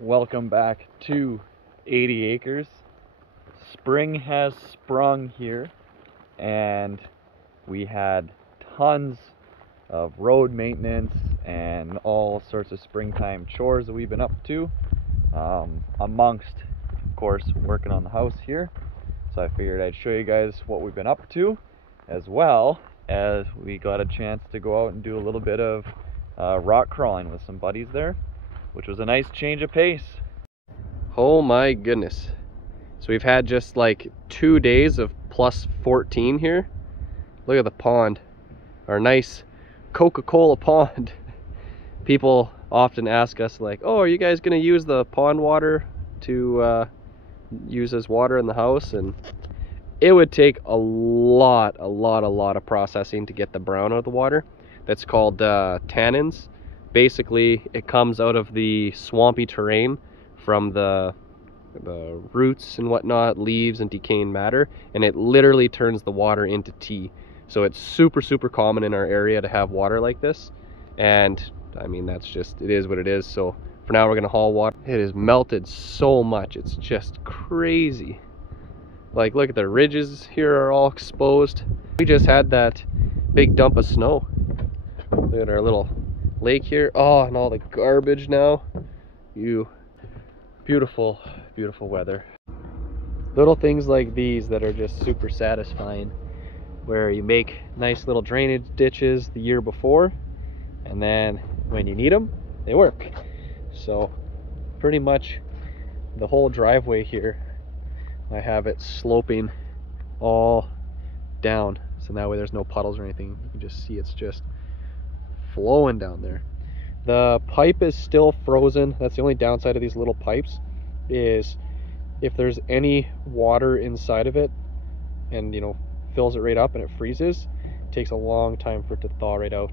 Welcome back to 80 acres. Spring has sprung here, and we had tons of road maintenance and all sorts of springtime chores that we've been up to, amongst, of course, working on the house here. So I figured I'd show you guys what we've been up to, as well as we got a chance to go out and do a little bit of rock crawling with some buddies there, which was a nice change of pace. Oh my goodness. So we've had just like 2 days of plus 14 here. Look at the pond. Our nice Coca-Cola pond. People often ask us like, oh, are you guys gonna use the pond water to use as water in the house? And it would take a lot of processing to get the brown out of the water. That's called tannins. Basically, it comes out of the swampy terrain from the roots and whatnot, leaves and decaying matter, and it literally turns the water into tea. So it's super common in our area to have water like this, and I mean, that's just, it is what it is. So for now, we're gonna haul water. It has melted so much, it's just crazy. Like, look at the ridges here are all exposed. We just had that big dump of snow. Look at our little lake here. Oh, and all the garbage now. Beautiful weather. Little things like these that are just super satisfying, where you make nice little drainage ditches the year before, and then when you need them, they work. So pretty much the whole driveway here, I have it sloping all down, so that way there's no puddles or anything. You can just see it's just flowing down there. The pipe is still frozen. That's the only downside of these little pipes, is if there's any water inside of it and, you know, fills it right up and it freezes, it takes a long time for it to thaw right out.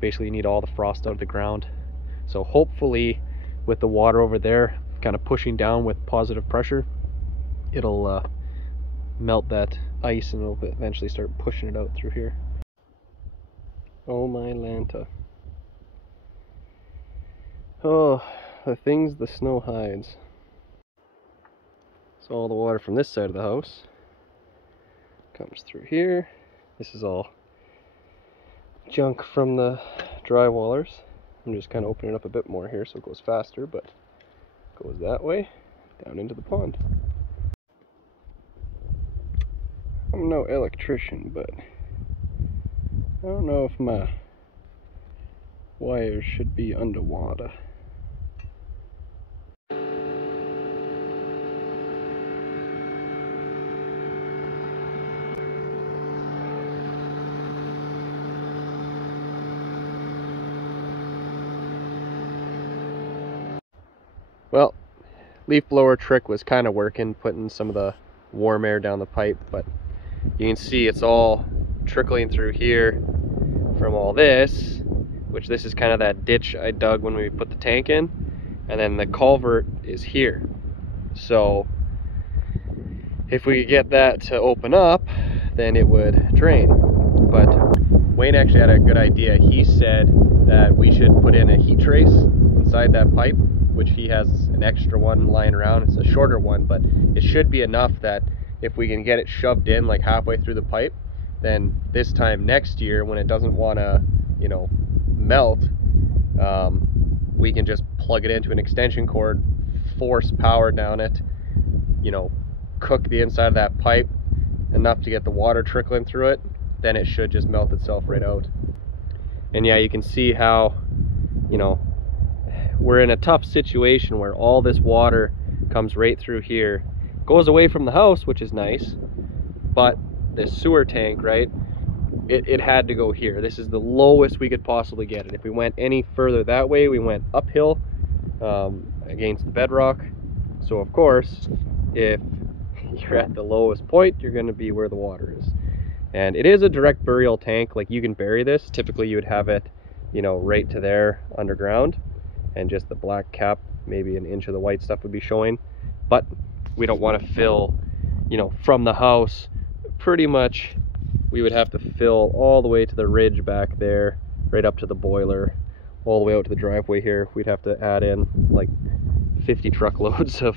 Basically, you need all the frost out of the ground. So hopefully with the water over there kind of pushing down with positive pressure, it'll melt that ice and it'll eventually start pushing it out through here. Oh my Lanta. Oh, the things the snow hides. So all the water from this side of the house comes through here. This is all junk from the drywallers. I'm just kind of opening it up a bit more here so it goes faster, but it goes that way down into the pond. I'm no electrician, but I don't know if my wires should be underwater. Well, leaf blower trick was kind of working, putting some of the warm air down the pipe, but you can see it's all trickling through here from all this, which this is kind of that ditch I dug when we put the tank in, and then the culvert is here. So if we could get that to open up, then it would drain. But Wayne actually had a good idea. He said that we should put in a heat trace inside that pipe, which he has an extra one lying around. It's a shorter one, but it should be enough that if we can get it shoved in like halfway through the pipe, then this time next year when it doesn't want to, you know, melt, we can just plug it into an extension cord, force power down it, you know, cook the inside of that pipe enough to get the water trickling through it, then it should just melt itself right out. And yeah, you can see how, you know, we're in a tough situation where all this water comes right through here, goes away from the house, which is nice, but the sewer tank, right, it had to go here. This is the lowest we could possibly get it. If we went any further that way, we went uphill against the bedrock. So of course, if you're at the lowest point, you're going to be where the water is. And it is a direct burial tank. Like, you can bury this. Typically you would have it, you know, right to there underground, and just the black cap, maybe an inch of the white stuff would be showing. But we don't want to fill, you know, from the house. Pretty much we would have to fill all the way to the ridge back there, right up to the boiler, all the way out to the driveway here. We'd have to add in like 50 truckloads of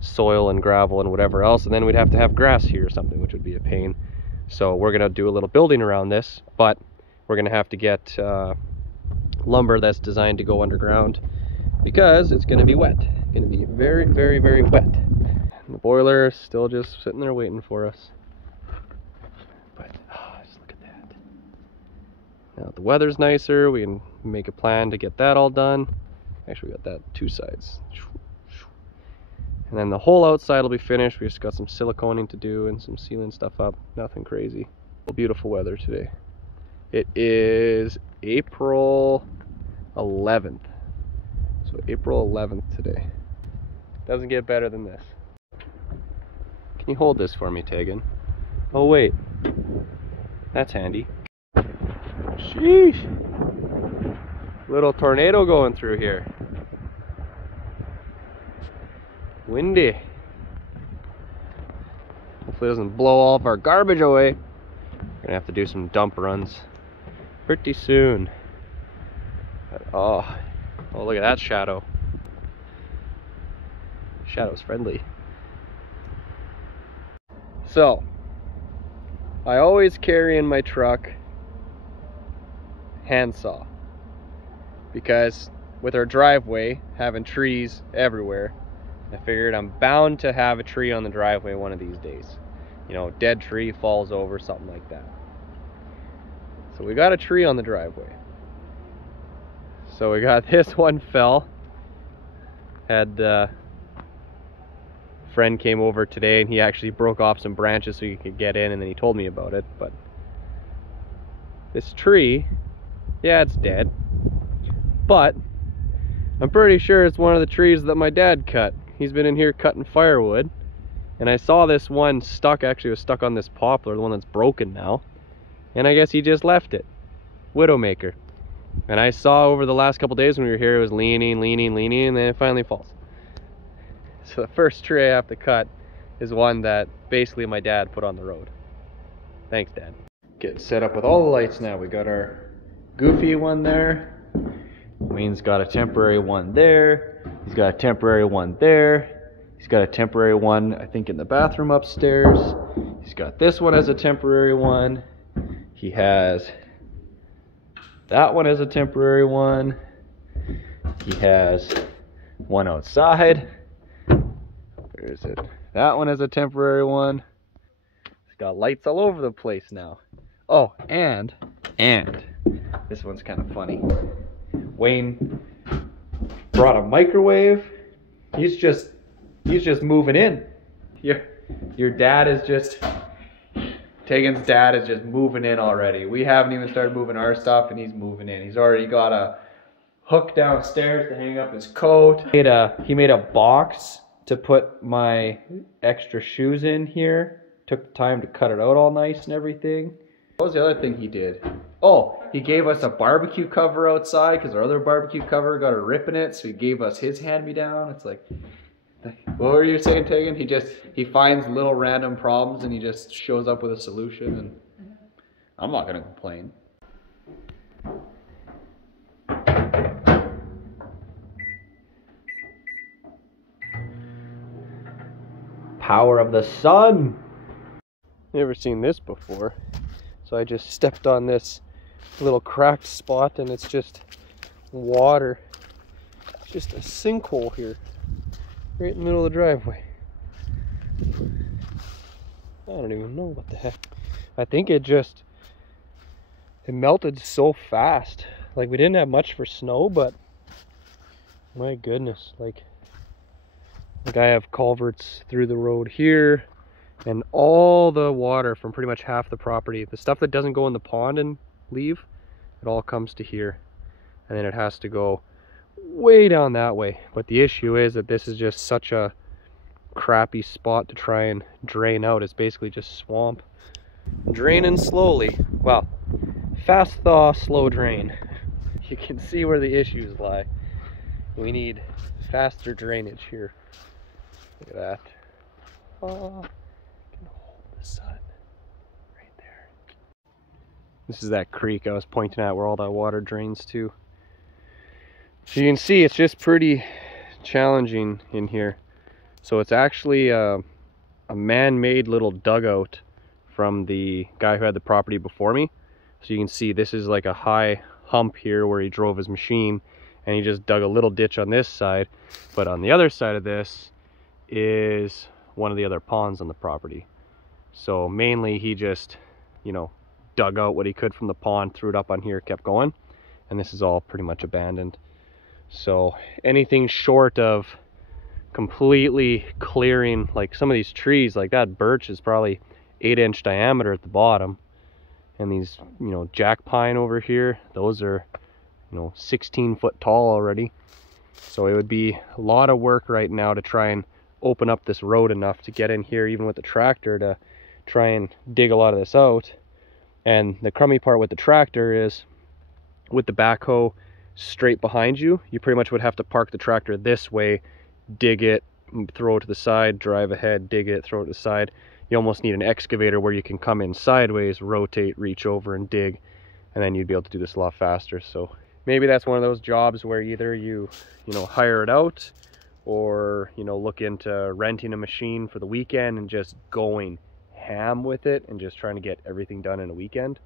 soil and gravel and whatever else, and then we'd have to have grass here or something, which would be a pain. So we're gonna do a little building around this, but we're gonna have to get lumber that's designed to go underground because it's gonna be wet. It's gonna be very, very, very wet. And the boiler is still just sitting there waiting for us. But just look at that. Now the weather's nicer, we can make a plan to get that all done. Actually, we got that 2 sides. And then the whole outside will be finished. We just got some siliconing to do and some sealing stuff up. Nothing crazy. Beautiful weather today. It is April 11th. So April 11th today. Doesn't get better than this. Can you hold this for me, Tegan? Oh wait, that's handy. Sheesh. Little tornado going through here. Windy. Hopefully it doesn't blow all of our garbage away. We're gonna have to do some dump runs pretty soon. But, oh, look at that shadow. Shadow's friendly. So, I always carry in my truck handsaw, because with our driveway having trees everywhere, I figured I'm bound to have a tree on the driveway one of these days. You know, dead tree falls over, something like that. So we got a tree on the driveway. So we got this one fell. Had friend came over today and he actually broke off some branches so he could get in, and then he told me about it. But this tree, yeah, it's dead, but I'm pretty sure it's one of the trees that my dad cut. He's been in here cutting firewood, and I saw this one stuck, actually it was stuck on this poplar, the one that's broken now, and I guess he just left it. Widowmaker. And I saw over the last couple days when we were here, it was leaning, and then it finally falls. So the first tree I have to cut is one that basically my dad put on the road. Thanks, Dad. Getting set up with all the lights now. We got our goofy one there. Wayne's got a temporary one there. He's got a temporary one there. He's got a temporary one, I think, in the bathroom upstairs. He's got this one as a temporary one. He has that one as a temporary one. He has one outside. Where is it? That one is a temporary one. It's got lights all over the place now. Oh, and this one's kind of funny. Wayne brought a microwave. He's just moving in. Your dad is just, Tegan's dad is just moving in already. We haven't even started moving our stuff and he's moving in. He's already got a hook downstairs to hang up his coat. He made a box to put my extra shoes in here. Took the time to cut it out all nice and everything. What was the other thing he did? Oh, he gave us a barbecue cover outside because our other barbecue cover got a rip in it, so he gave us his hand-me-down. It's like, what were you saying, Tegan? He finds little random problems and he just shows up with a solution, and I'm not gonna complain. Power of the sun. Never seen this before. So I just stepped on this little cracked spot and it's just water. It's just a sinkhole here, right in the middle of the driveway. I don't even know what the heck. I think it melted so fast. Like, we didn't have much for snow, but my goodness, like I have culverts through the road here, and all the water from pretty much half the property, the stuff that doesn't go in the pond and leave, it all comes to here, and then it has to go way down that way. But the issue is that this is just such a crappy spot to try and drain out. It's basically just swamp. Draining slowly. Well, fast thaw, slow drain. You can see where the issues lie. We need faster drainage here. Look at that. Oh, I can hold the sun right there. This is that creek I was pointing at where all that water drains to. So you can see it's just pretty challenging in here. So it's actually a man-made little dugout from the guy who had the property before me. So you can see this is like a high hump here where he drove his machine, and he just dug a little ditch on this side. But on the other side of this is one of the other ponds on the property. So mainly he just, you know, dug out what he could from the pond, threw it up on here, kept going, and this is all pretty much abandoned. So anything short of completely clearing, like some of these trees, like that birch is probably 8-inch diameter at the bottom, and these, you know, jack pine over here, those are, you know, 16 foot tall already. So it would be a lot of work right now to try and open up this road enough to get in here, even with the tractor, to try and dig a lot of this out. And the crummy part with the tractor is, with the backhoe straight behind you, you pretty much would have to park the tractor this way, dig it, throw it to the side, drive ahead, dig it, throw it to the side. You almost need an excavator where you can come in sideways, rotate, reach over and dig, and then you'd be able to do this a lot faster. So maybe that's one of those jobs where either you know, hire it out, or, you know, look into renting a machine for the weekend and just going ham with it and just trying to get everything done in a weekend.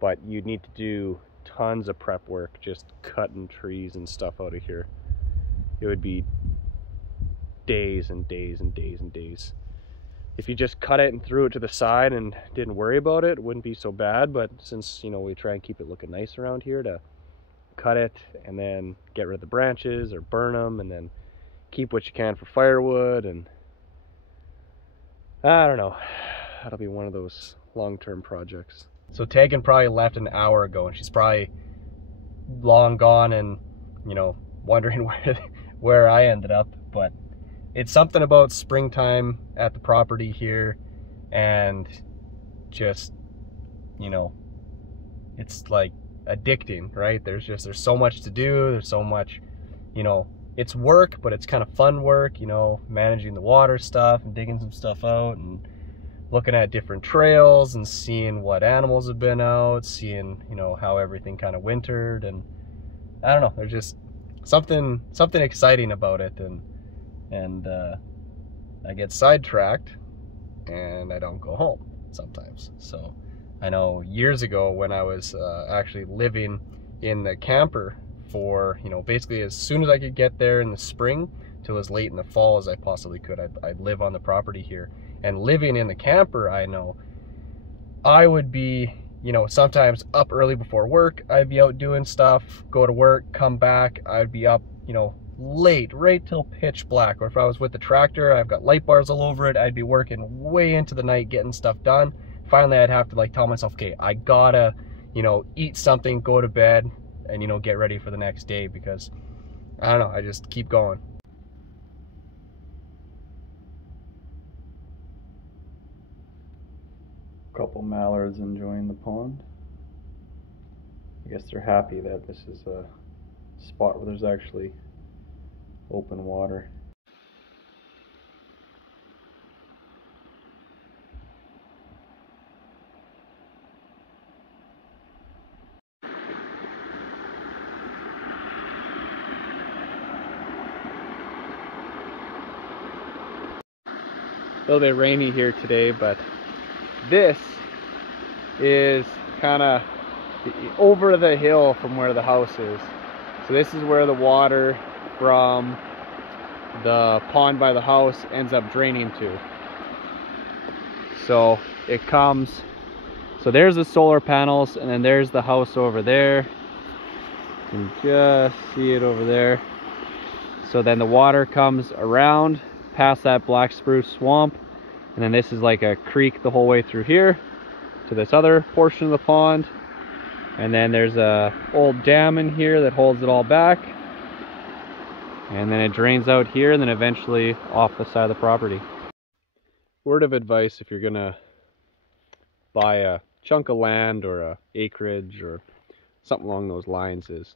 But you'd need to do tons of prep work, just cutting trees and stuff out of here. It would be days and days and days and days. If you just cut it and threw it to the side and didn't worry about it, it wouldn't be so bad. But since, you know, we try and keep it looking nice around here, to cut it and then get rid of the branches or burn them and then keep what you can for firewood, and I don't know, that'll be one of those long-term projects. So Tegan probably left an hour ago, and she's probably long gone and, you know, wondering where I ended up. But it's something about springtime at the property here, and just, you know, it's like addicting, right? There's so much to do, there's so much, you know, it's work, but it's kind of fun work, you know, managing the water stuff and digging some stuff out and looking at different trails and seeing what animals have been out, seeing, you know, how everything kind of wintered. And I don't know, there's just something exciting about it. And I get sidetracked and I don't go home sometimes. So I know years ago when I was actually living in the camper for, you know, basically as soon as I could get there in the spring till as late in the fall as I possibly could, I'd live on the property here. And living in the camper, I know I would be, you know, sometimes up early before work, I'd be out doing stuff, go to work, come back, I'd be up, you know, late, right till pitch black. Or if I was with the tractor, I've got light bars all over it, I'd be working way into the night getting stuff done. Finally, I'd have to like tell myself, okay, I gotta, you know, eat something, go to bed, and, you know, get ready for the next day, because I don't know, I just keep going. Couple mallards enjoying the pond. I guess they're happy that this is a spot where there's actually open water. A little bit rainy here today, but this is kind of over the hill from where the house is. So this is where the water from the pond by the house ends up draining to. So it comes, so there's the solar panels, and then there's the house over there. You can just see it over there. So then the water comes around past that black spruce swamp, and then this is like a creek the whole way through here to this other portion of the pond, and then there's a old dam in here that holds it all back, and then it drains out here and then eventually off the side of the property. Word of advice if you're gonna buy a chunk of land or a acreage or something along those lines is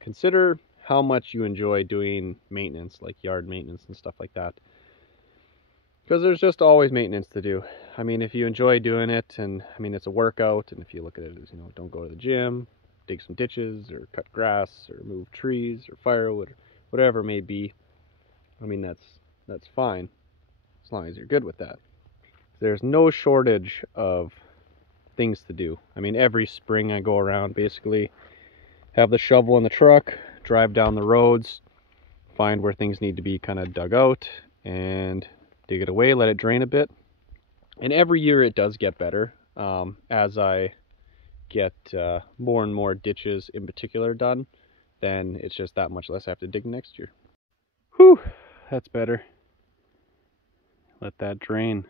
consider how much you enjoy doing maintenance, like yard maintenance and stuff like that. Because there's just always maintenance to do. I mean, if you enjoy doing it, and I mean, it's a workout, and if you look at it as, you know, don't go to the gym, dig some ditches, or cut grass, or move trees, or firewood, or whatever it may be, I mean, that's fine as long as you're good with that. There's no shortage of things to do. I mean, every spring I go around, basically have the shovel in the truck, drive down the roads, find where things need to be kind of dug out, and dig it away, let it drain a bit. And every year it does get better as I get more and more ditches in particular done. Then it's just that much less I have to dig next year. Whew, that's better. Let that drain.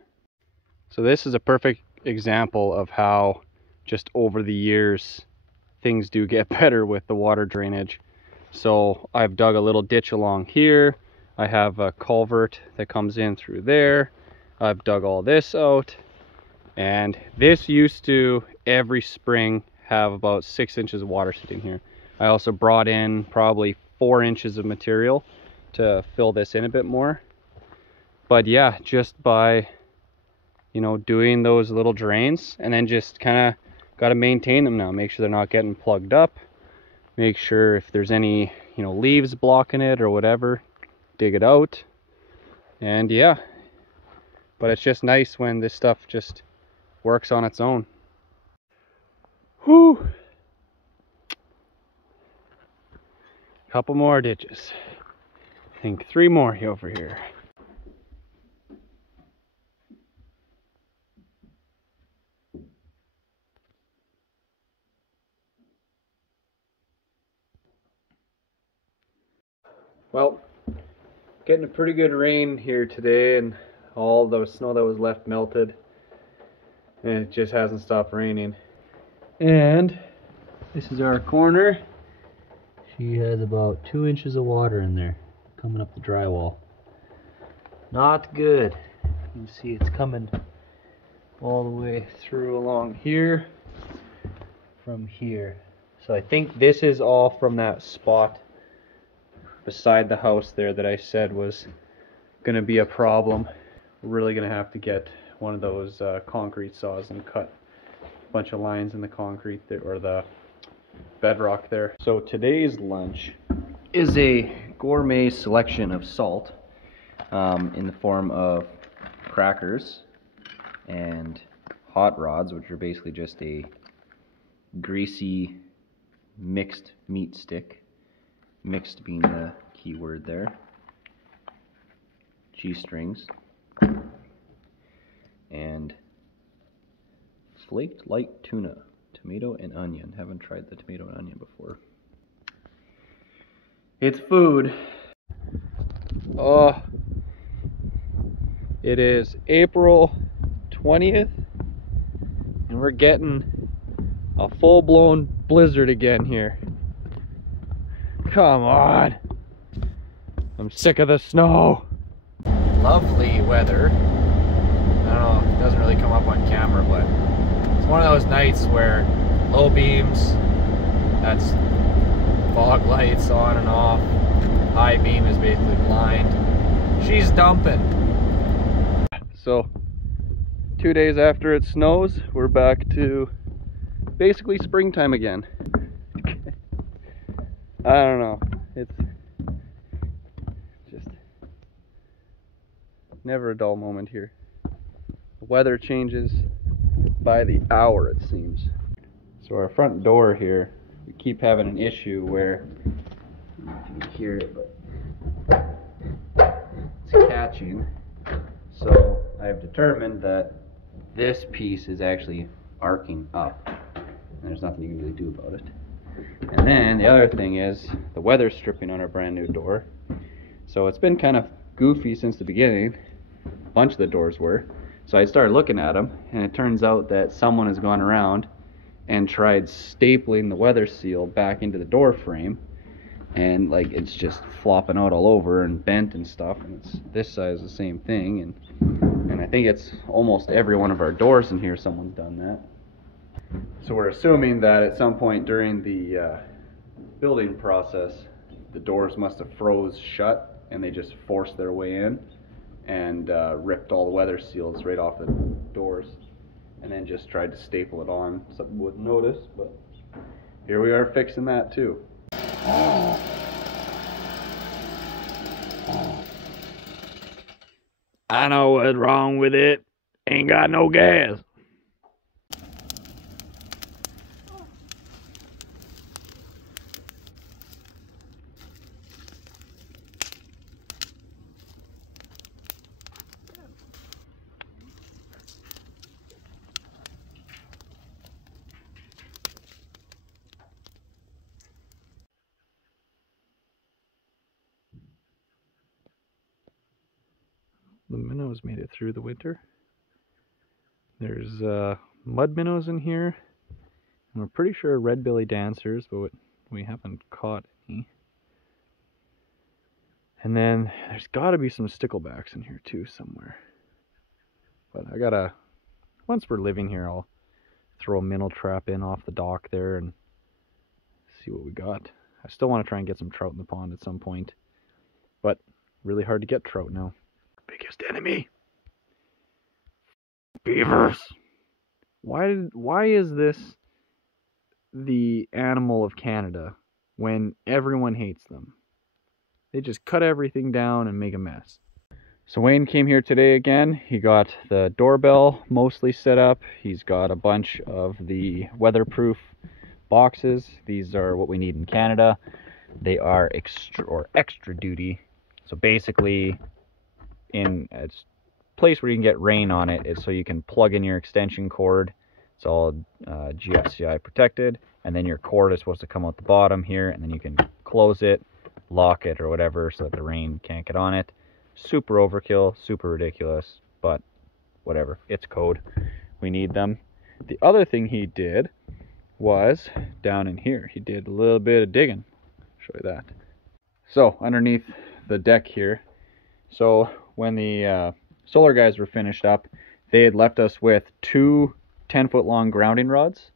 So this is a perfect example of how just over the years things do get better with the water drainage. So I've dug a little ditch along here. I have a culvert that comes in through there. I've dug all this out. And this used to, every spring, have about 6 inches of water sitting here. I also brought in probably 4 inches of material to fill this in a bit more. But yeah, just by, you know, doing those little drains, and then just kind of got to maintain them now. Make sure they're not getting plugged up. Make sure if there's any, you know, leaves blocking it or whatever, dig it out. And yeah, but it's just nice when this stuff just works on its own. Whew. Couple more ditches. I think 3 more over here. Well, getting a pretty good rain here today, and all the snow that was left melted, and it just hasn't stopped raining. And this is our corner. She has about 2 inches of water in there coming up the drywall. Not good. You can see it's coming all the way through along here from here. So I think this is all from that spot beside the house there that I said was gonna be a problem. We're really gonna have to get one of those concrete saws and cut a bunch of lines in the concrete there, or the bedrock there. So today's lunch is a gourmet selection of salt in the form of crackers and hot rods, which are basically just a greasy mixed meat stick. Mixed being the key word there. Cheese strings. And flaked light tuna. Tomato and onion. Haven't tried the tomato and onion before. It's food. Oh. It is April 20th. And we're getting a full-blown blizzard again here. Come on. I'm sick of the snow. Lovely weather. I don't know, it doesn't really come up on camera, but it's one of those nights where low beams, that's fog lights on and off. High beam is basically blind. She's dumping. So 2 days after it snows, we're back to basically springtime again. I don't know, it's just never a dull moment here. The weather changes by the hour, it seems. So our front door here, we keep having an issue where, I don't know if you can hear it, but it's catching. So I've determined that this piece is actually arcing up, and there's nothing you can really do about it. And then the other thing is the weather stripping on our brand new door. So it's been kind of goofy since the beginning. A bunch of the doors were. So I started looking at them, and it turns out that someone has gone around and tried stapling the weather seal back into the door frame, and like it's just flopping out all over and bent and stuff. And it's this side is the same thing, and I think it's almost every one of our doors in here someone's done that. So we're assuming that at some point during the building process, the doors must have froze shut and they just forced their way in and ripped all the weather seals right off the doors, and then just tried to staple it on. Something wouldn't notice, but here we are fixing that too. I know what's wrong with it. Ain't got no gas. The minnows made it through the winter. There's mud minnows in here. And we're pretty sure red-belly dancers, but we haven't caught any. And then there's got to be some sticklebacks in here too somewhere. But I gotta, once we're living here, I'll throw a minnow trap in off the dock there and see what we got. I still want to try and get some trout in the pond at some point, but really hard to get trout now. Biggest enemy, beavers. Why is this the animal of Canada when everyone hates them? They just cut everything down and make a mess. So Wayne came here today again. He got the doorbell mostly set up. He's got a bunch of the weatherproof boxes. These are what we need in Canada. They are extra duty. So basically, in a place where you can get rain on it, is so you can plug in your extension cord. It's all GFCI protected, and then your cord is supposed to come out the bottom here, and then you can close it, lock it, or whatever, so that the rain can't get on it. Super overkill, super ridiculous, but whatever. It's code. We need them. The other thing he did was down in here. He did a little bit of digging. I'll show you that. So underneath the deck here, so when the solar guys were finished up, they had left us with 2 10-foot long grounding rods,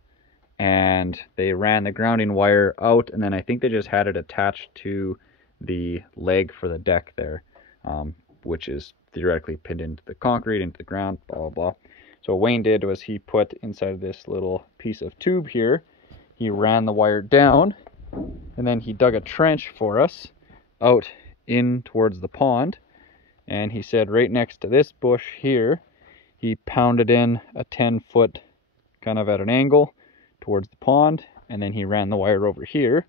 and they ran the grounding wire out, and then I think they just had it attached to the leg for the deck there, which is theoretically pinned into the concrete, into the ground, blah, blah, blah. So what Wayne did was he put inside this little piece of tube here, he ran the wire down, and then he dug a trench for us out in towards the pond, and he said right next to this bush here, he pounded in a 10-foot kind of at an angle towards the pond, and then he ran the wire over here,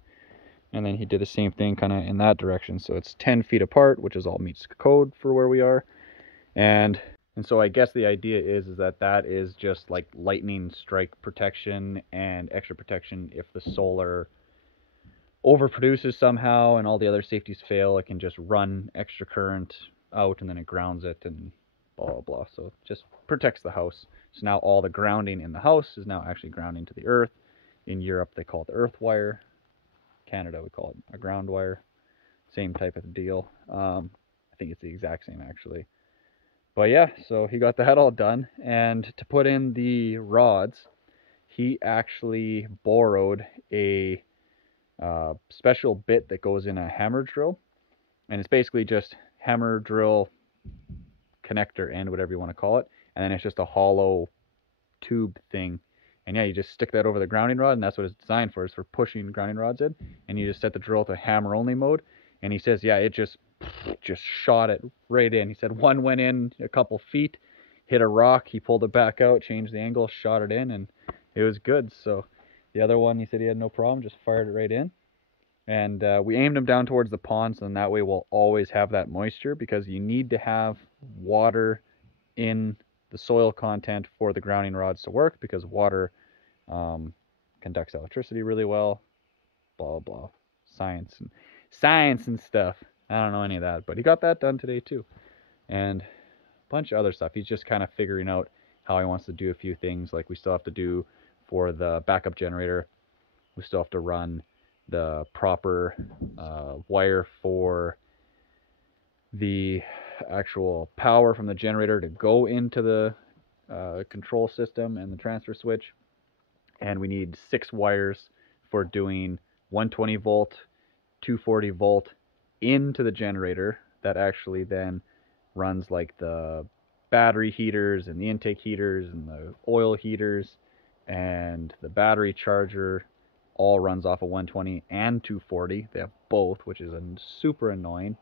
and then he did the same thing kind of in that direction. So it's 10 feet apart, which is all meets code for where we are. And so I guess the idea is that is just like lightning strike protection and extra protection if the solar overproduces somehow and all the other safeties fail. It can just run extra current out, and then it grounds it and blah, blah, blah. So it just protects the house. So now all the grounding in the house is now actually grounding to the earth. In Europe, they call it the earth wire. Canada, we call it a ground wire. Same type of deal. I think it's the exact same, actually. But yeah, so he got that all done. And to put in the rods, he actually borrowed a special bit that goes in a hammer drill. And it's basically just hammer drill connector end, whatever you want to call it, and then it's just a hollow tube thing, and yeah, you just stick that over the grounding rod, and that's what it's designed for. It's for pushing grounding rods in, and you just set the drill to hammer only mode. And he says, yeah, it just shot it right in. He said one went in a couple feet, hit a rock, he pulled it back out, changed the angle, shot it in, and it was good. So the other one, he said he had no problem, just fired it right in. And we aimed them down towards the pond, so then that way we'll always have that moisture, because you need to have water in the soil content for the grounding rods to work, because water conducts electricity really well, blah, blah, science and stuff. I don't know any of that, but he got that done today too. And a bunch of other stuff. He's just kind of figuring out how he wants to do a few things. Like we still have to do for the backup generator, we still have to run the proper wire for the actual power from the generator to go into the control system and the transfer switch. And we need 6 wires for doing 120 volt, 240 volt into the generator that actually then runs like the battery heaters and the intake heaters and the oil heaters, and the battery charger all runs off of 120 and 240. They have both, which is super annoying.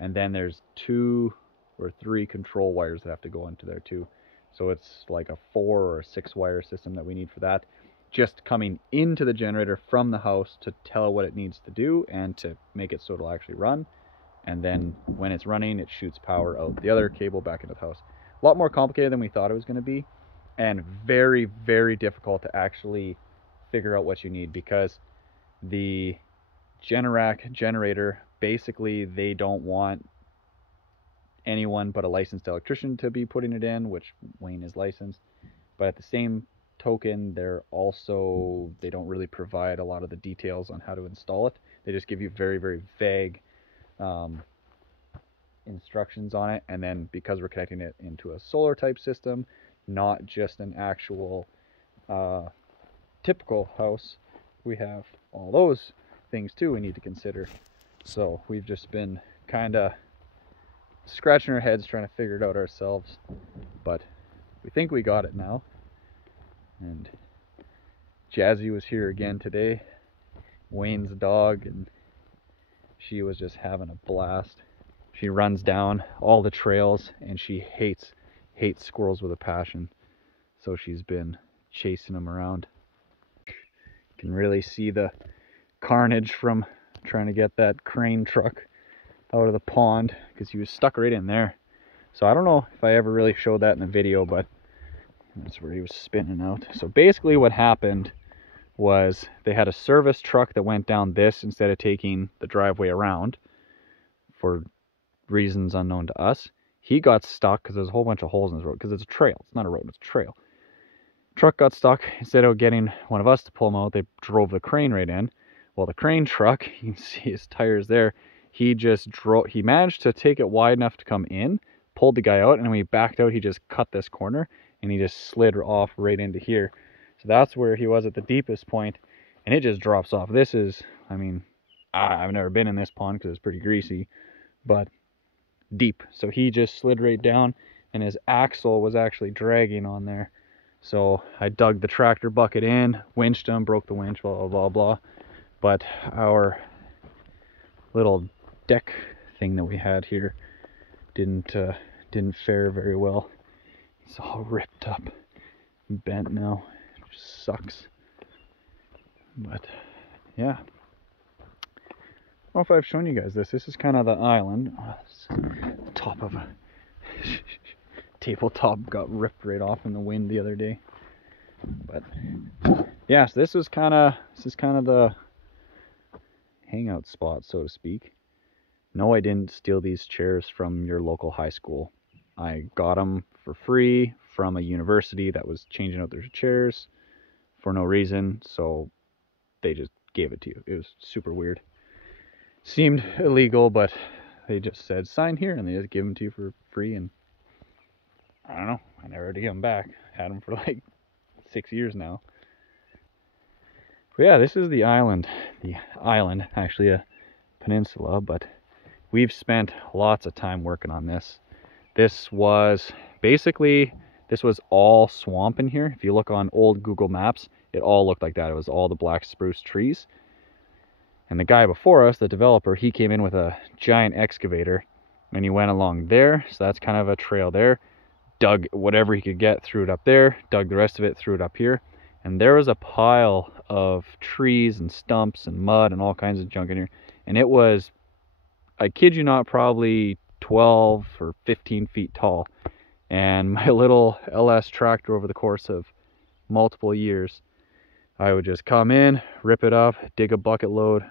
And then there's 2 or 3 control wires that have to go into there too. So it's like a 4 or 6 wire system that we need for that, just coming into the generator from the house to tell it what it needs to do and to make it so it'll actually run. And then when it's running, it shoots power out the other cable back into the house. A lot more complicated than we thought it was going to be, and very, very difficult to actually figure out what you need, because the Generac generator, basically they don't want anyone but a licensed electrician to be putting it in, which Wayne is licensed, but at the same token, they don't really provide a lot of the details on how to install it. They just give you very, very vague instructions on it. And then because we're connecting it into a solar type system, not just an actual typical house, we have all those things too we need to consider. So we've just been kind of scratching our heads trying to figure it out ourselves, but we think we got it now. And Jazzy was here again today, Wayne's dog, and she was just having a blast. She runs down all the trails, and she hates squirrels with a passion, so she's been chasing them around. You can really see the carnage from trying to get that crane truck out of the pond, because he was stuck right in there. So I don't know if I ever really showed that in the video, but that's where he was spinning out. So basically what happened was they had a service truck that went down this instead of taking the driveway around for reasons unknown to us. He got stuck because there's a whole bunch of holes in this road, because it's a trail. It's not a road, it's a trail. Truck got stuck. Instead of getting one of us to pull him out, they drove the crane right in. Well, the crane truck, you can see his tires there, he managed to take it wide enough to come in, pulled the guy out, and when he backed out, he just cut this corner, and he just slid off right into here. So that's where he was at the deepest point, and it just drops off. This is, I mean, I've never been in this pond because it's pretty greasy, but deep. So he just slid right down, and his axle was actually dragging on there. So I dug the tractor bucket in, winched him, broke the winch, blah, blah, blah, blah. But our little deck thing that we had here didn't fare very well. It's all ripped up and bent now. It just sucks. But yeah, I don't know if I've shown you guys this. This is kind of the island. The top of a tabletop got ripped right off in the wind the other day. But yeah, so this is kind of the hangout spot, so to speak. No, I didn't steal these chairs from your local high school. I got them for free from a university that was changing out their chairs for no reason, so they just gave it to you. It was super weird. Seemed illegal, but they just said sign here, and they just give them to you for free. And I don't know, I never had to give them back. Had them for like 6 years now. But yeah, this is the island. The island, actually a peninsula, but we've spent lots of time working on this. This was all swamp in here. If you look on old Google Maps, it all looked like that. It was all the black spruce trees. And the guy before us, the developer, he came in with a giant excavator, and he went along there. So that's kind of a trail there. Dug whatever he could get, threw it up there, dug the rest of it, threw it up here. And there was a pile of trees and stumps and mud and all kinds of junk in here. And it was, I kid you not, probably 12 or 15 feet tall. And my little LS tractor, over the course of multiple years, I would just come in, rip it up, dig a bucket load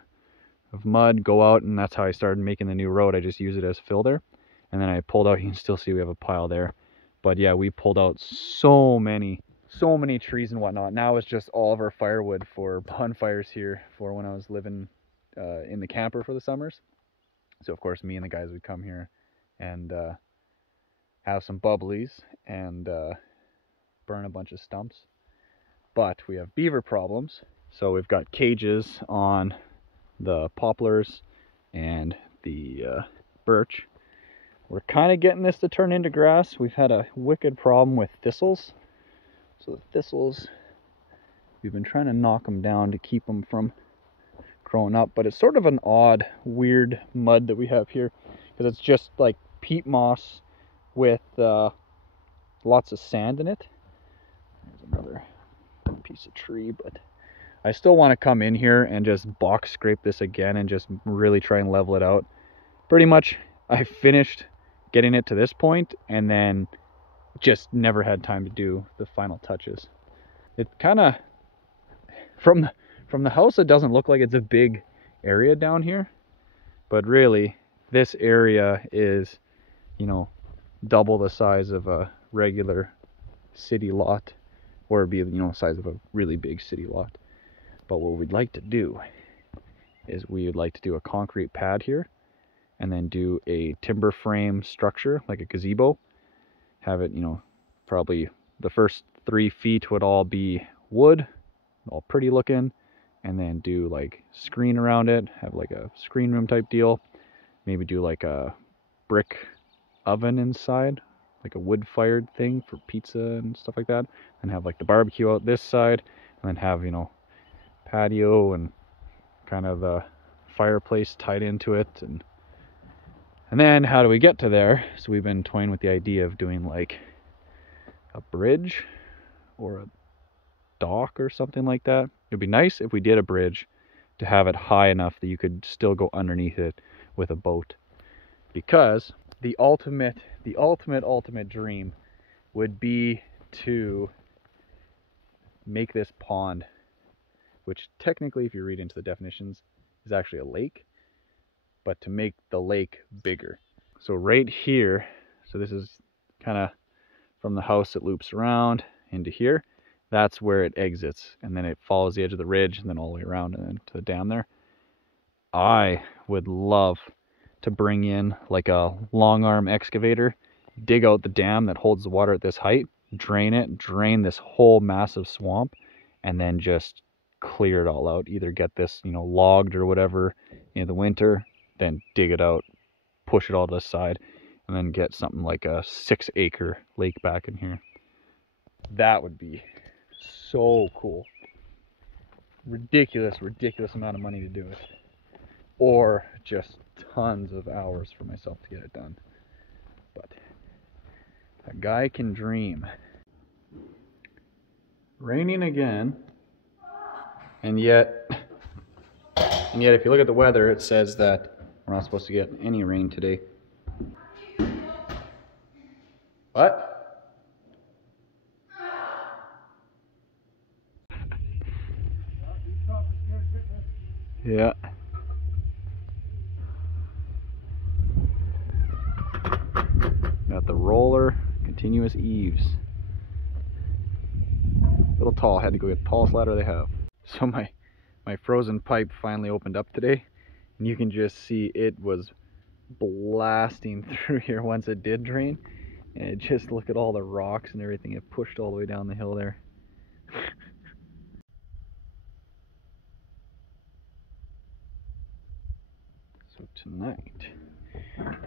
of mud, go out, and that's how I started making the new road. I just use it as fill there. And then I pulled out, you can still see we have a pile there. But yeah, we pulled out so many trees and whatnot. Now it's just all of our firewood for bonfires here for when I was living in the camper for the summers. So of course me and the guys would come here and have some bubblies and burn a bunch of stumps. But we have beaver problems, so we've got cages on the poplars and the birch. We're kind of getting this to turn into grass. We've had a wicked problem with thistles. So the thistles, we've been trying to knock them down to keep them from growing up. But it's sort of an odd, weird mud that we have here, because it's just like peat moss with lots of sand in it. There's another piece of tree, but I still want to come in here and just box scrape this again and just really try and level it out. Pretty much I finished getting it to this point and then just never had time to do the final touches. It kind of, from the house, it doesn't look like it's a big area down here, but really this area is, you know, double the size of a regular city lot, or it'd be, you know, the size of a really big city lot. But what we'd like to do is we would like to do a concrete pad here and then do a timber frame structure like a gazebo. Have it, you know, probably the first 3 feet would all be wood, all pretty looking, and then do like screen around it, have like a screen room type deal. Maybe do like a brick oven inside, like a wood fired thing for pizza and stuff like that, and have like the barbecue out this side, and then have, you know, patio and kind of the fireplace tied into it. And then how do we get to there? So we've been toying with the idea of doing like a bridge or a dock or something like that. It'd be nice if we did a bridge to have it high enough that you could still go underneath it with a boat, because the ultimate dream would be to make this pond, which technically, if you read into the definitions, is actually a lake, but to make the lake bigger. So right here, so this is kind of from the house, it loops around into here. That's where it exits, and then it follows the edge of the ridge and then all the way around and then to the dam there. I would love to bring in like a long arm excavator, dig out the dam that holds the water at this height, drain it, drain this whole massive swamp, and then just clear it all out. Either get this, you know, logged or whatever in the winter, then dig it out, push it all to the side, and then get something like a 6-acre lake back in here. That would be so cool. Ridiculous amount of money to do it. Or just tons of hours for myself to get it done. But a guy can dream. Raining again. And yet if you look at the weather, it says that we're not supposed to get any rain today. What? Yeah. Got the roller, continuous eaves. A little tall, had to go get the tallest ladder they have. So my frozen pipe finally opened up today, and you can just see it was blasting through here once it did drain. And just look at all the rocks and everything it pushed all the way down the hill there. So tonight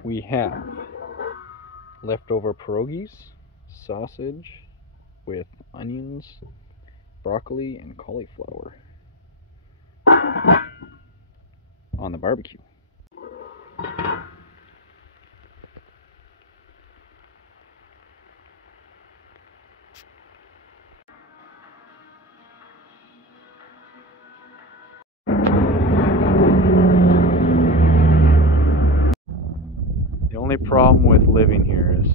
we have leftover pierogies, sausage with onions, broccoli, and cauliflower on the barbecue. The only problem with living here is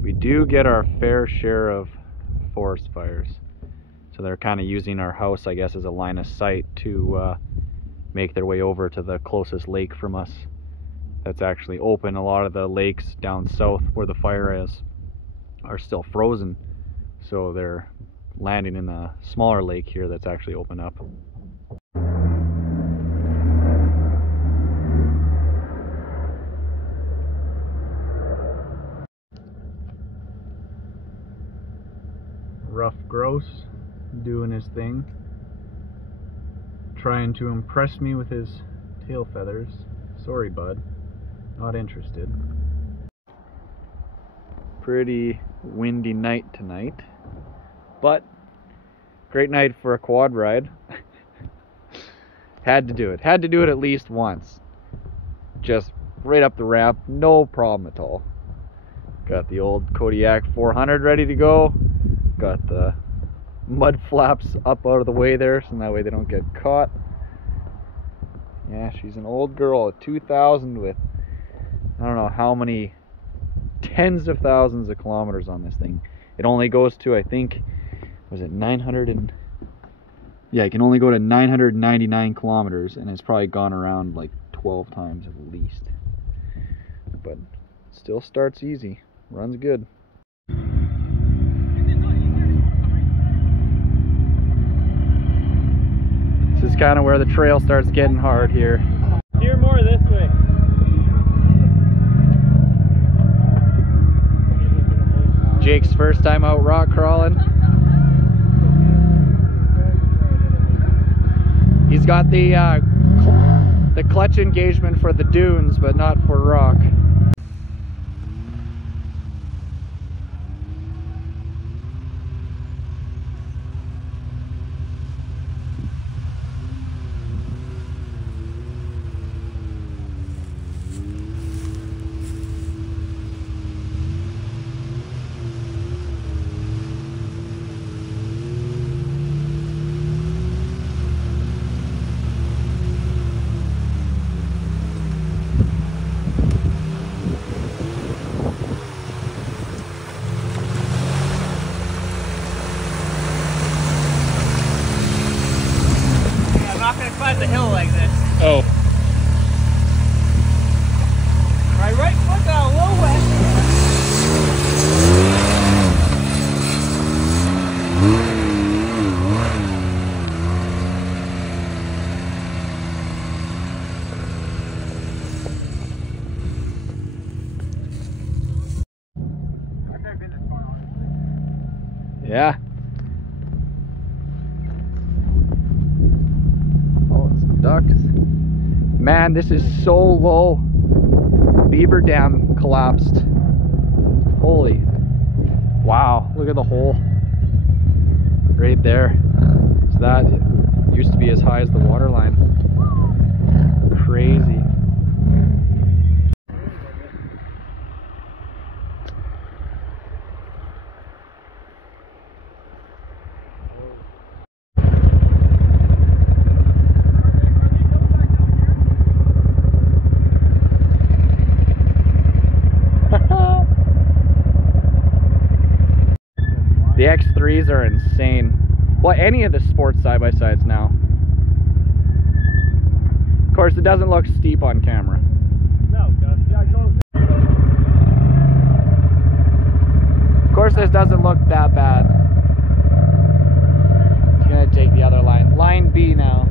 we do get our fair share of forest fires. So they're kind of using our house, I guess, as a line of sight to make their way over to the closest lake from us that's actually open. A lot of the lakes down south where the fire is are still frozen, so they're landing in the smaller lake here that's actually open up. Rough Gross doing his thing, trying to impress me with his tail feathers. Sorry, bud, not interested. Pretty windy night tonight, but great night for a quad ride. Had to do it at least once. Just right up the ramp, no problem at all. Got the old Kodiak 400 ready to go. Got the mud flaps up out of the way there, so that way they don't get caught. Yeah, she's an old girl, a 2000 with I don't know how many tens of thousands of kilometers on this thing. It only goes to, I think, was it 900 and yeah, it can only go to 999 kilometers, and it's probably gone around like 12 times at least. But still starts easy, runs good. This is kind of where the trail starts getting hard here. Steer more this way. Jake's first time out rock crawling. He's got the clutch engagement for the dunes, but not for rock. The hill like this. Oh. My right foot got a little wet. I've never been this far on. Yeah. Ducks. Man, this is so low. Beaver Dam collapsed. Holy. Wow, look at the hole. Right there. So that used to be as high as the water line. Crazy. The X3s are insane. Well, any of the sports side-by-sides now. Of course, it doesn't look steep on camera. No, it does. Yeah, it goes. Of course, this doesn't look that bad. It's gonna take the other line. Line B now.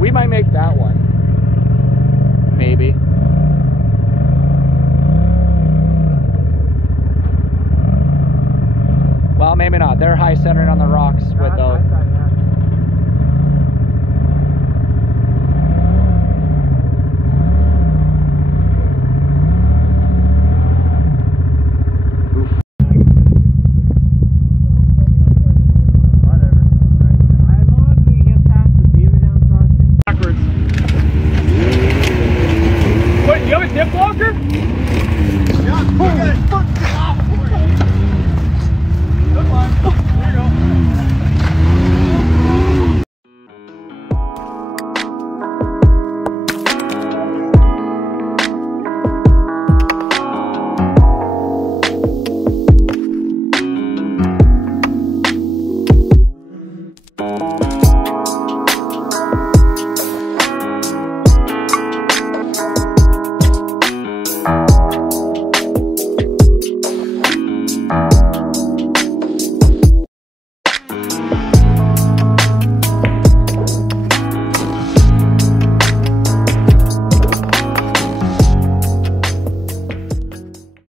We might make that one. Maybe. Well, maybe not. They're high centered on the rocks with those. Backwards. What, you have a dip walker? Yeah, look at it.